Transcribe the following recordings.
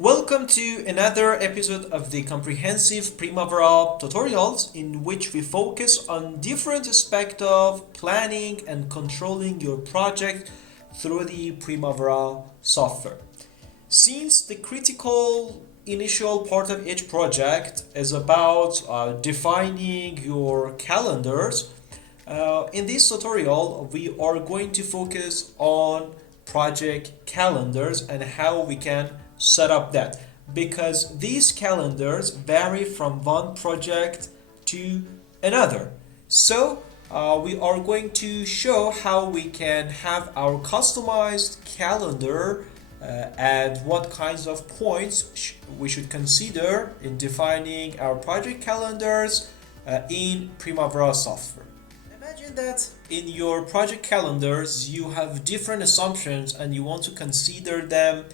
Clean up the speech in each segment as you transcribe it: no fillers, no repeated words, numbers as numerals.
Welcome to another episode of the comprehensive Primavera tutorials in which we focus on different aspects of planning and controlling your project through the Primavera software. Since the critical initial part of each project is about defining your calendars, in this tutorial we are going to focus on project calendars and how we can set up that, because these calendars vary from one project to another. So we are going to show how we can have our customized calendar and what kinds of points we should consider in defining our project calendars in Primavera software. Imagine that in your project calendars you have different assumptions and you want to consider them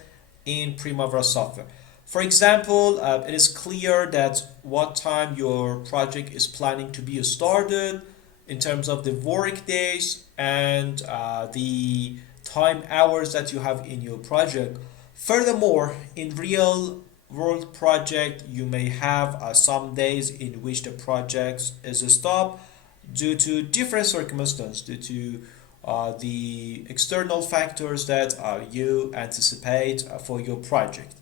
in Primavera software. For example, it is clear that what time your project is planning to be started in terms of the work days and the time hours that you have in your project. Furthermore, in real world project, you may have some days in which the project is stopped due to different circumstances, due to the external factors that you anticipate for your project.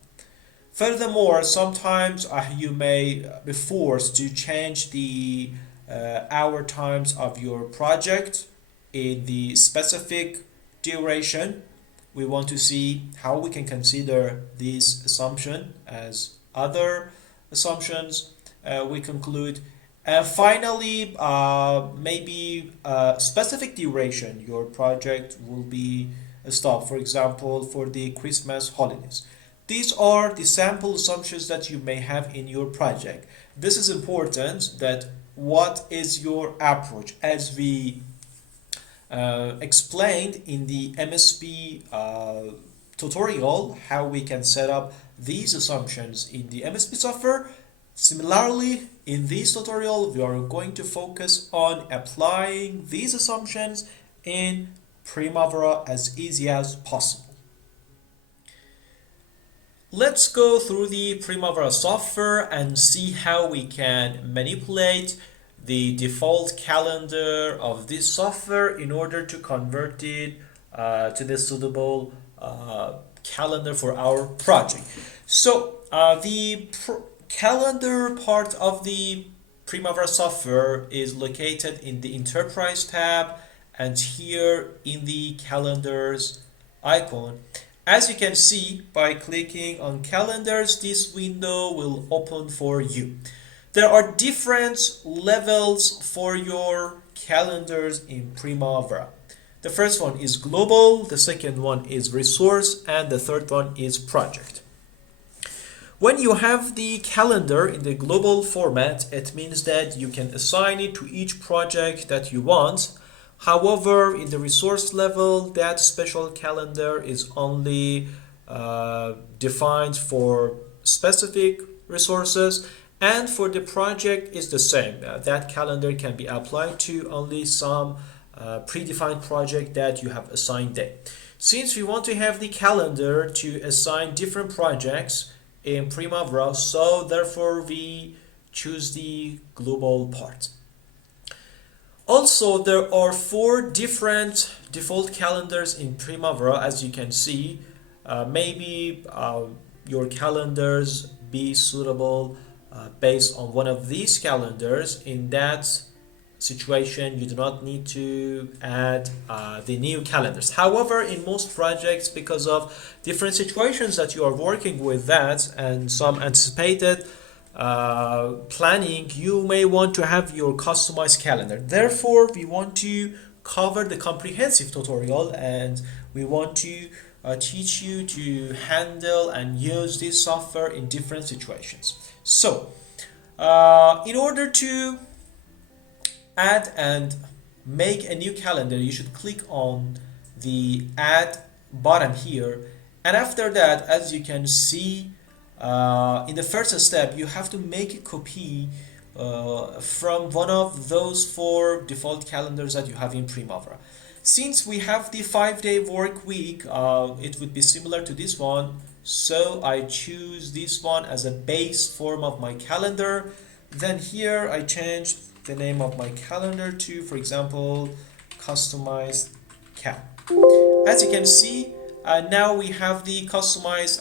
Furthermore, sometimes you may be forced to change the hour times of your project in the specific duration. We want to see how we can consider this assumption as other assumptions. We conclude finally, maybe a specific duration your project will be stopped, for example, for the Christmas holidays. These are the sample assumptions that you may have in your project. This is important that what is your approach, as we explained in the MSP tutorial, how we can set up these assumptions in the MSP software. Similarly, in this tutorial, we are going to focus on applying these assumptions in Primavera as easy as possible. Let's go through the Primavera software and see how we can manipulate the default calendar of this software in order to convert it to the suitable calendar for our project. So the calendar part of the Primavera software is located in the Enterprise tab and here in the calendars icon. As you can see, by clicking on calendars, this window will open for you. There are different levels for your calendars in Primavera. The first one is global, the second one is resource, and the third one is project. When you have the calendar in the global format, it means that you can assign it to each project that you want. However, in the resource level, that special calendar is only defined for specific resources, and for the project is the same. That calendar can be applied to only some predefined project that you have assigned there. Since we want to have the calendar to assign different projects in Primavera, so therefore we choose the global part. Also, there are 4 different default calendars in Primavera, as you can see. Maybe your calendars be suitable based on one of these calendars. In that situation, you do not need to add the new calendars. However, in most projects, because of different situations that you are working with that and some anticipated planning, you may want to have your customized calendar. Therefore, we want to cover the comprehensive tutorial and we want to teach you to handle and use this software in different situations. So, in order to add and make a new calendar, you should click on the add button here, and after that, as you can see, in the first step you have to make a copy from one of those 4 default calendars that you have in Primavera. Since we have the 5-day work week, it would be similar to this one. So I choose this one as a base form of my calendar. Then here I change the name of my calendar to, for example, customized cal. As you can see, now we have the customized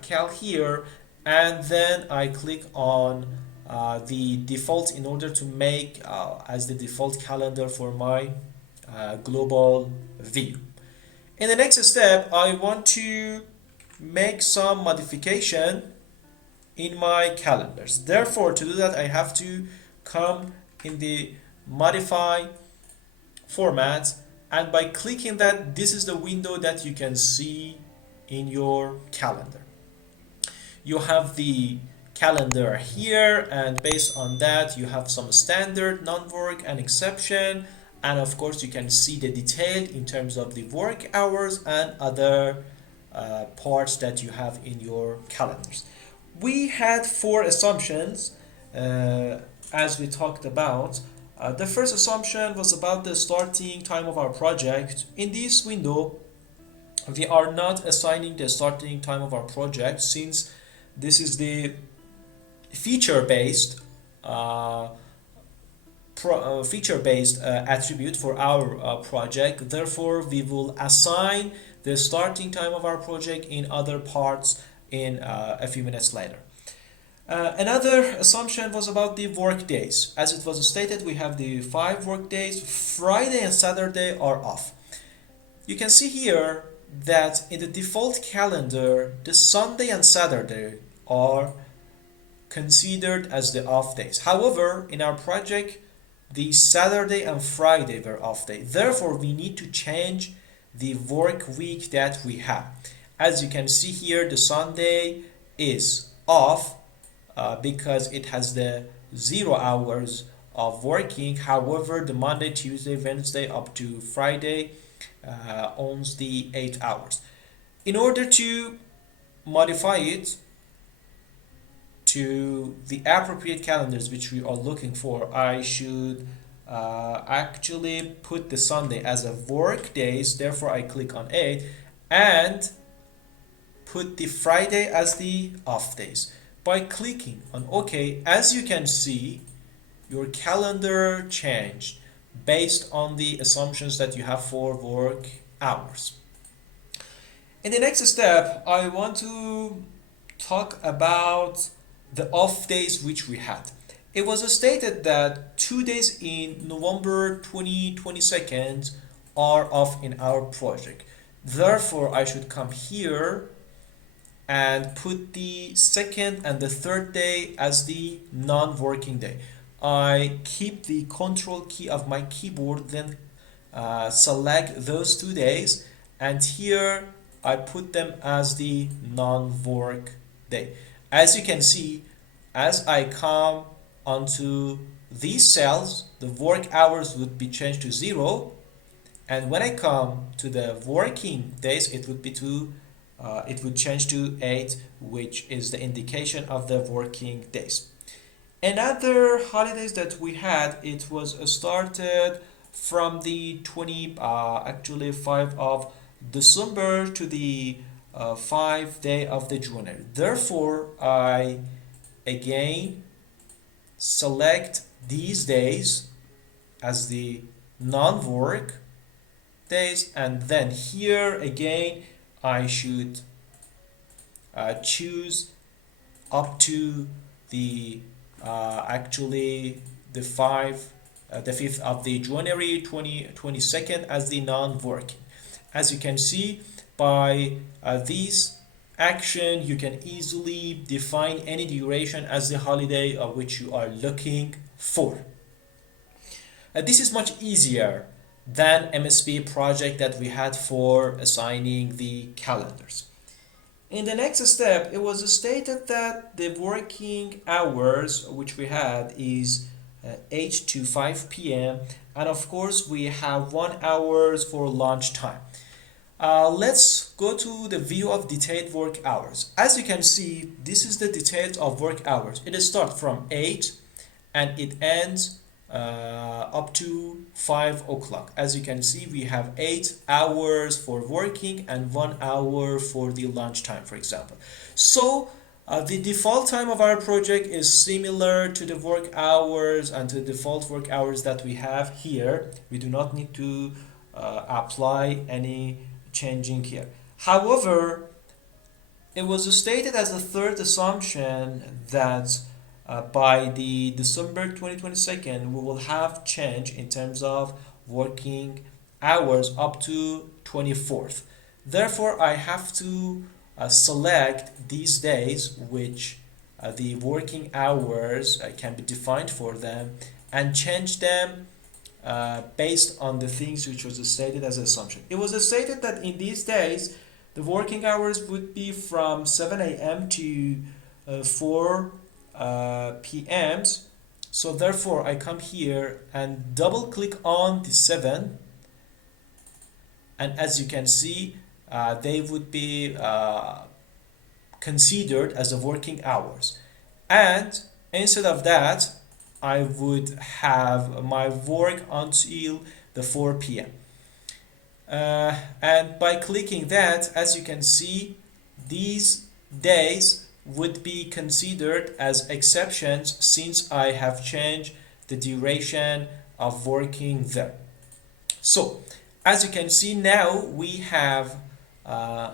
cal here, and then I click on the default in order to make as the default calendar for my global view. In the next step, I want to make some modification in my calendars. Therefore, to do that, I have to come in the modify format, and by clicking that, this is the window that you can see in your calendar. You have the calendar here, and based on that you have some standard, non-work, and exception, and of course you can see the detail in terms of the work hours and other parts that you have in your calendars. We had four assumptions as we talked about. The first assumption was about the starting time of our project. In this window, we are not assigning the starting time of our project, since this is the feature-based attribute for our project. Therefore, we will assign the starting time of our project in other parts in a few minutes later. Another assumption was about the work days. As it was stated, we have the 5 work days. Friday and Saturday are off. You can see here that in the default calendar, the Sunday and Saturday are considered as the off days. However, in our project, the Saturday and Friday were off day. Therefore, we need to change the work week that we have. As you can see here, the Sunday is off because it has the 0 hours of working. However, the Monday, Tuesday, Wednesday up to Friday owns the 8 hours. In order to modify it to the appropriate calendars which we are looking for, I should actually put the Sunday as a work days. Therefore, I click on 8 and put the Friday as the off days. By clicking on OK, as you can see, your calendar changed based on the assumptions that you have for work hours. In the next step, I want to talk about the off days which we had. It was stated that 2 days in November 2022 are off in our project. Therefore, I should come here and put the second and the third day as the non-working day. I keep the control key of my keyboard, then select those 2 days, and here I put them as the non-work day. As you can see, as I come onto these cells, the work hours would be changed to 0, and when I come to the working days, it would change to 8, which is the indication of the working days. Another holidays that we had, it was started from the 5 of December to the 5 day of the January. Therefore, I again select these days as the non-work days, and then here again I should choose up to the the 5th of the January 2022 as the non-working. As you can see, by these action, you can easily define any duration as the holiday which you are looking for. This is much easier than MSP project that we had for assigning the calendars. In the next step, it was stated that the working hours which we had is 8 to 5 p.m. and of course we have 1 hour for lunch time. Let's go to the view of detailed work hours. As you can see, this is the details of work hours. It starts from 8 and it ends up to 5 o'clock. As you can see, we have 8 hours for working and 1 hour for the lunch time, for example. So the default time of our project is similar to the work hours and to the default work hours that we have here. We do not need to apply any changing here. However, it was stated as a third assumption that by the December 2022, we will have change in terms of working hours up to 24th. Therefore, I have to select these days which the working hours can be defined for them and change them based on the things which was stated as an assumption. It was stated that in these days, the working hours would be from 7 a.m. to 4 p.m. So therefore, I come here and double click on the 7, and as you can see, they would be considered as the working hours. And instead of that, I would have my work until the 4 p.m. And by clicking that, as you can see, these days would be considered as exceptions since I have changed the duration of working there. So, as you can see now, we have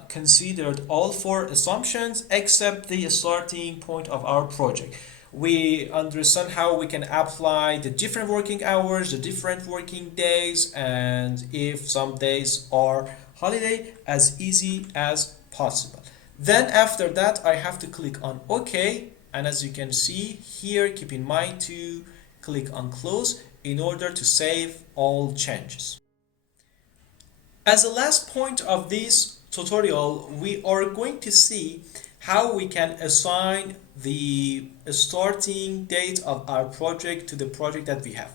considered all 4 assumptions except the starting point of our project. We understand how we can apply the different working hours, the different working days, and if some days are holiday, as easy as possible. Then after that, I have to click on OK, and as you can see here, keep in mind to click on close in order to save all changes. As a last point of this tutorial, we are going to see how we can assign the starting date of our project to the project that we have.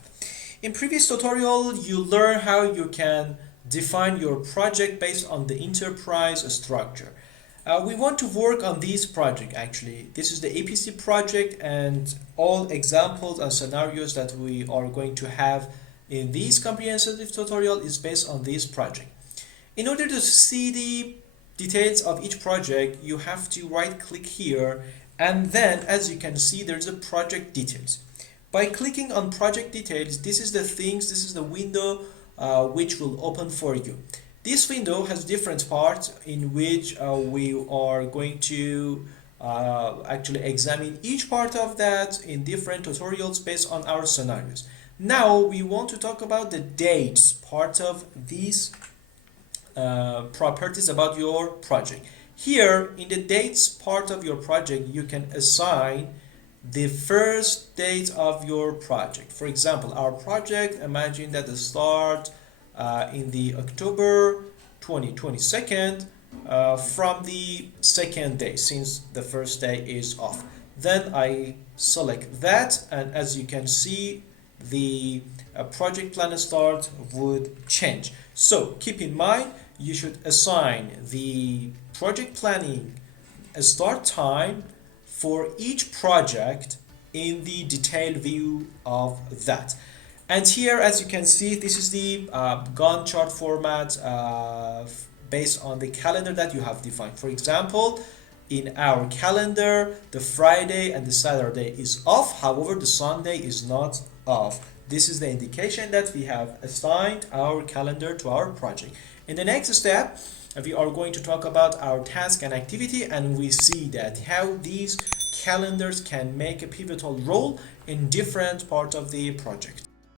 In previous tutorial, you learn how you can define your project based on the enterprise structure. We want to work on this project actually. This is the APC project, and all examples and scenarios that we are going to have in this comprehensive tutorial is based on this project. In order to see the details of each project, you have to right click here, and then as you can see, there's a project details. By clicking on project details, this is the window which will open for you. This window has different parts in which we are going to actually examine each part of that in different tutorials based on our scenarios. Now we want to talk about the dates part of these properties about your project. Here in the dates part of your project, you can assign the first date of your project. For example, our project, imagine that it starts in the October 2022 from the second day, since the first day is off. Then I select that, and as you can see, the project plan start would change. So keep in mind, you should assign the project planning start time for each project in the detailed view of that. And here, as you can see, this is the Gantt chart format based on the calendar that you have defined. For example, in our calendar, the Friday and the Saturday is off, however, the Sunday is not off. This is the indication that we have assigned our calendar to our project. In the next step, we are going to talk about our task and activity, and we see that how these calendars can make a pivotal role in different parts of the project.